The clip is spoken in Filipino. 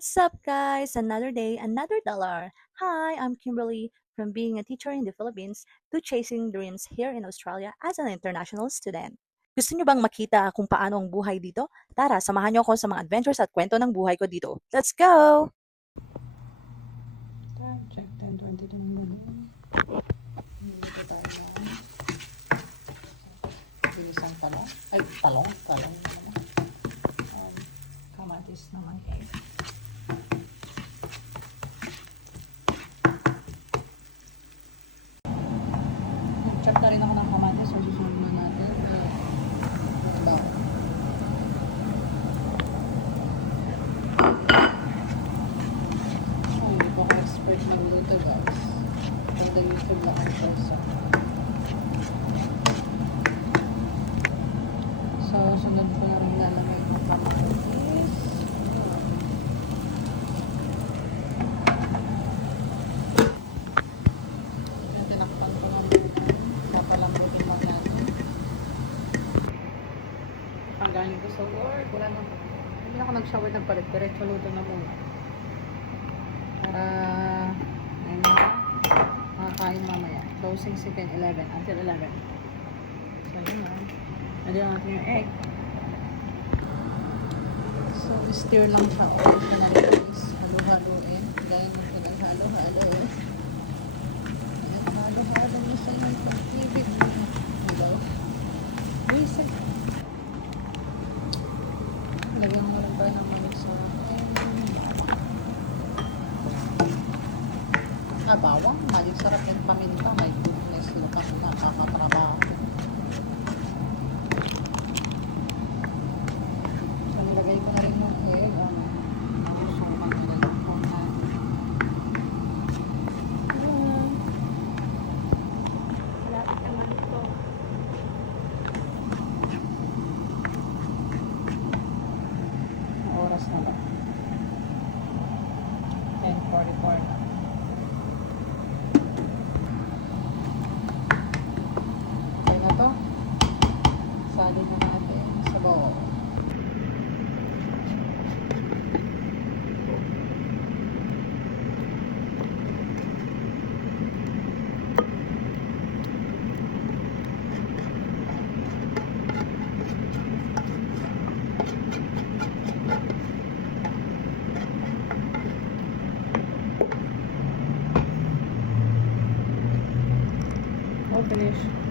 What's up, guys? Another day, another dollar. Hi, I'm Kimberly from being a teacher in the Philippines to chasing dreams here in Australia as an international student. Gusto niyo bang makita kung paano ang buhay dito? Tara, samahan niyo ako sa mga adventures at kwento ng buhay ko dito. Let's go! Check 10.20 ng gabi. Nilito tayo ng bilisang talong. Ay, talong. Talong na. Um, kamatis naman kayo. Nag-chop na rin ako ng kamatis. So, susunod na natin. Ano ba? Ay, hindi po ako expert magluto guys. Pagda YouTube lang ang person. So, sunod ko na rin lalagay ng kamatis. Yung tinakpan ko lang papalambutin mo yan. Pagaling ko sa work, wala na. Hindi na ako nag-shower nagpalit. Diretso luto na muna para may mga makakain mamaya. Closing si 10, 11, until 11. So, yun na. Lagyan natin yung egg. So, stir lang siya. O, siya na rin. Halo-haloin. Gaya mo ito ng halo-halo. Ayan, halo-halo mo sa yung pag-ibig mo. Hello? Wisit. Lagyan mo rin pa ng manik sa egg. Ah, bawang. Maling sarap yung paminta. My goodness, lukang nakakatrabaho. So, nilagay ko na rin yung egg. Um, gusto ko pang nilagay ko na. Ayan. Malapit naman ito. Ang oras na ba? 10.44 na. Finish.